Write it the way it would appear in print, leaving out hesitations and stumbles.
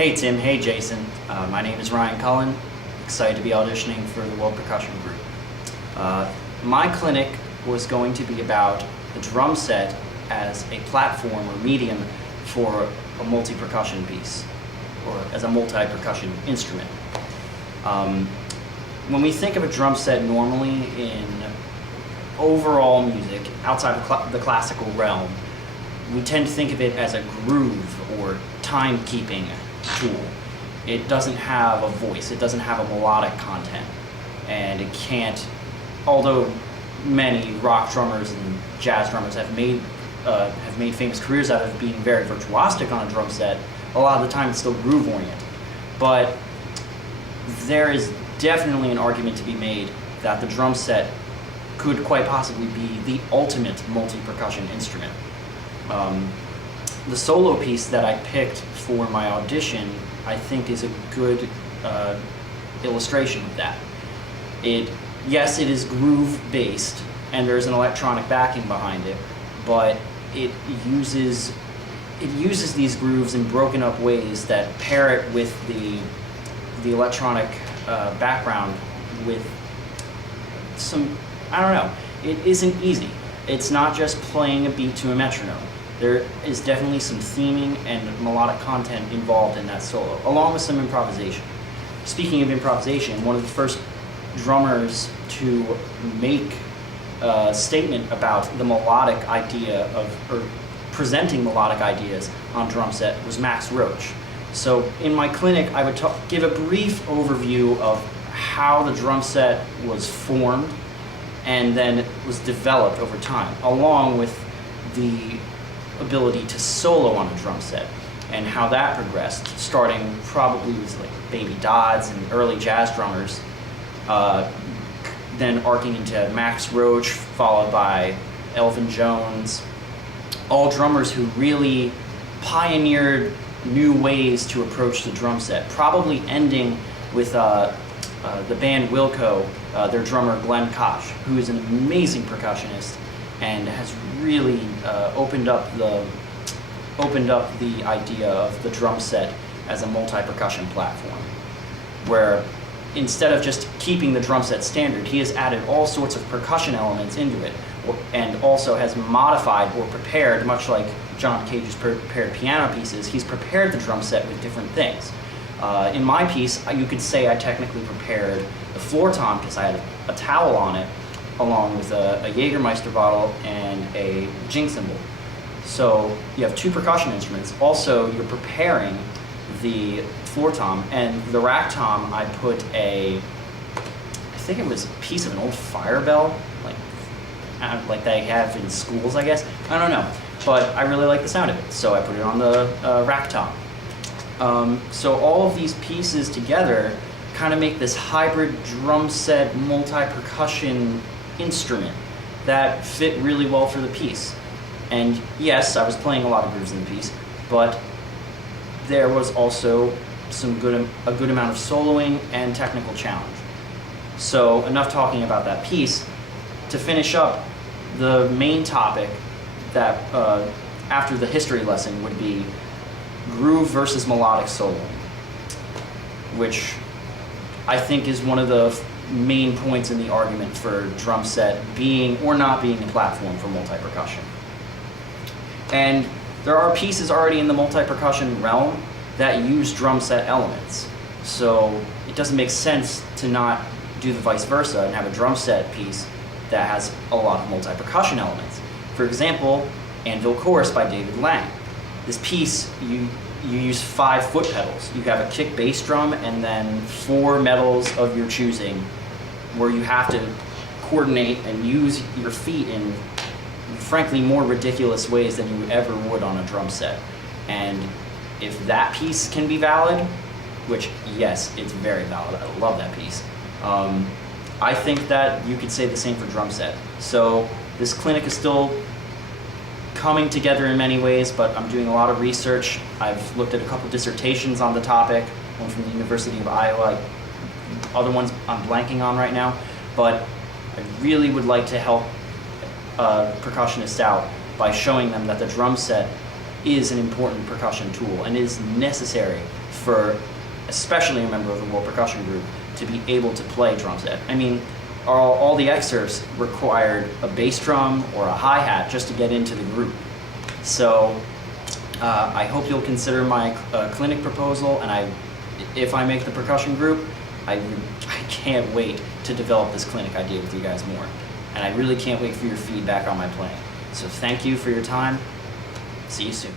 Hey Tim, hey Jason. My name is Ryan Cullen. Excited to be auditioning for the World Percussion Group. My clinic was going to be about the drum set as a platform or medium for a multi-percussion piece, or as a multi-percussion instrument. When we think of a drum set normally in overall music, outside of the classical realm, we tend to think of it as a groove or timekeeping tool. It doesn't have a voice, it doesn't have a melodic content, and it can't, although many rock drummers and jazz drummers have made famous careers out of being very virtuosic on a drum set, a lot of the time it's still groove oriented. But there is definitely an argument to be made that the drum set could quite possibly be the ultimate multi-percussion instrument. The solo piece that I picked for my audition, I think, is a good illustration of that. Yes, it is groove-based, and there's an electronic backing behind it, but it uses these grooves in broken up ways that pair it with the electronic background with some, I don't know, it isn't easy. It's not just playing a beat to a metronome. There is definitely some theming and melodic content involved in that solo, along with some improvisation. Speaking of improvisation, one of the first drummers to make a statement about the melodic idea or presenting melodic ideas on drum set was Max Roach. So in my clinic, I would give a brief overview of how the drum set was formed and then was developed over time, along with the ability to solo on a drum set and how that progressed, starting probably with like Baby Dodds and early jazz drummers, then arcing into Max Roach, followed by Elvin Jones, all drummers who really pioneered new ways to approach the drum set, probably ending with the band Wilco, their drummer Glenn Koch, who is an amazing percussionist and has really opened up the idea of the drum set as a multi-percussion platform, where instead of just keeping the drum set standard, he has added all sorts of percussion elements into it, and also has modified or prepared, much like John Cage's prepared piano pieces, he's prepared the drum set with different things. In my piece, you could say I technically prepared the floor tom because I had a towel on it, along with a Jägermeister bottle and a jing cymbal. So you have two percussion instruments. Also, you're preparing the floor tom, and the rack tom, I put I think it was a piece of an old fire bell, like they have in schools, I guess. I don't know, but I really like the sound of it, so I put it on the rack tom. So all of these pieces together kind of make this hybrid drum set multi-percussion instrument that fit really well for the piece. And yes, I was playing a lot of grooves in the piece, but there was also a good amount of soloing and technical challenge. So enough talking about that piece. To finish up, the main topic that after the history lesson would be groove versus melodic soloing, which I think is one of the main points in the argument for drum set being or not being a platform for multi-percussion. And there are pieces already in the multi-percussion realm that use drum set elements. So it doesn't make sense to not do the vice versa and have a drum set piece that has a lot of multi-percussion elements. For example, Anvil Chorus by David Lang. This piece, you use 5 foot pedals. You have a kick bass drum and then 4 pedals of your choosing, where you have to coordinate and use your feet in, frankly, more ridiculous ways than you ever would on a drum set. And if that piece can be valid, which, yes, it's very valid, I love that piece, I think that you could say the same for drum set. So this clinic is still coming together in many ways, but I'm doing a lot of research. I've looked at a couple dissertations on the topic, one from the University of Iowa, other ones I'm blanking on right now, but I really would like to help percussionists out by showing them that the drum set is an important percussion tool and is necessary for especially a member of the World Percussion Group to be able to play drum set. I mean, all the excerpts required a bass drum or a hi-hat just to get into the group. So I hope you'll consider my clinic proposal, and if I make the percussion group, I can't wait to develop this clinic idea with you guys more. And I really can't wait for your feedback on my playing. So thank you for your time. See you soon.